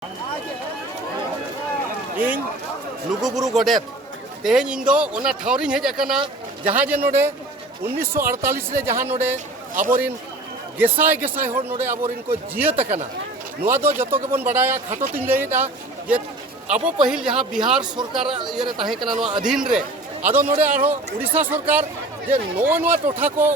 इन लुगुबुरु गोडेत तेहें इन दो ओना ठावरिन हेज अकना जहां जे नोडे 1948 रे जहां नोडे आबोरिन गेसाय गेसाय होर नोडे आबोरिन को जियत अकना नुआ दो जतो के बोन बडाया खाटो तिन लेदा जे अब पहिल जहां बिहार सरकार ये ताहे कना नुआ अधीन रे आदो नोडे आरो उड़ीसा सरकार जे नुआ टोठा को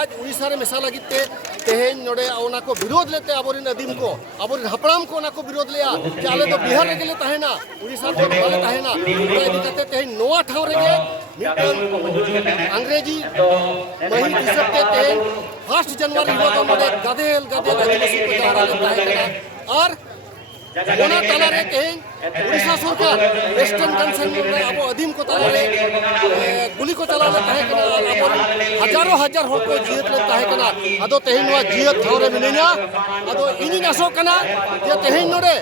आज उड़ीसा रे मेसा लगिते तेहें नोडे ओना को विरोध लेते आबोरिन अदीम को आबोरिन हपड़ाम को ओना को विरोध लेया जे आले तो बिहार रे गेले ताहेना उड़ीसा को बाले ताहेना ओना इदी कते तेहें नोआ ठाव रे गे मिटन अंग्रेजी मही दिसते तेहें 1 जनवरी हो नोडे गदेल गदेल आदिवासी को जावरा ले ताहेना और ओना ताला रे तेहें उड़ीसा सरकार वेस्टर्न कंसेंट रे अब अदीम को ताला रे गुली को चला ले ताहे कना अब हजारों हजार होर को जियत ले ताहे कना आदो तेहें नुआ जियत ठाव रे मिनिना आदो इनी नसो कना जे तेहें नोडे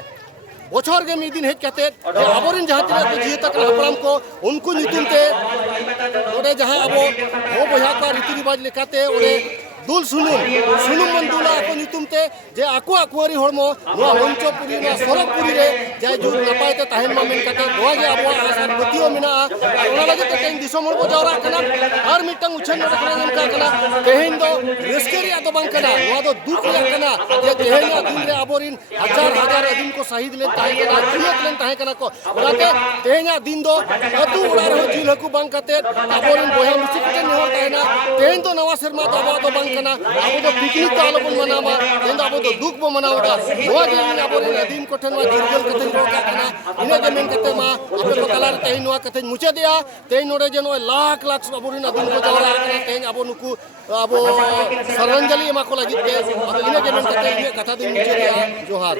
बोछर के मिदिन हेज कते आबोरिन जहां तिना को जियत कना हपड़ाम को उनको नितुम ते नोडे जहां अब हो बहा का रीति रिवाज लेकाते ओडे दुल सुनुम मन दुला को नितुम ते जे आको आकुआरी होड़मो नुआ मंचपुरी नुआ सरकपुरी रे जाय जो नपाय ते ताहेन मा मेन कते नुआ जे आबो आसार बतियो मिना ओना लगे ते तेन दिसो मोर को जावरा कना और मिटंग उछन रखना नमका कना तेहेन दो रेस्केरी आदो बांग कना नुआ दो दुख ले कना जे तेहेन दिन रे आबोरिन हजार हजार दिन को शहीद ले ताहे कना जियत लेन ताहे कना को ओनाते तेहेन दिन दो अतु उड़ा रे जिल हकु बांग कते आबोरिन बोया मिसी कते नेहर ताहेना तेहेन दो नवा शर्मा दो आबो बांग अब तो पिकनिक तो आलो बन मनामा तेन अब तो दुख बो मनावदा नोआ जे अब अदीम कोठन वा जिरगल कते रोका कना इने जे मेन कते मा आपे को तलार तेन नोआ कते मुचे दिया तेन नोडे जे नोय लाख लाख अब अदीम को जावरा कना तेन अब नुकु अब श्रद्धांजलि एमा को लगिते अब इने जे मेन कते इने कथा दिन मुचे दिया जोहार।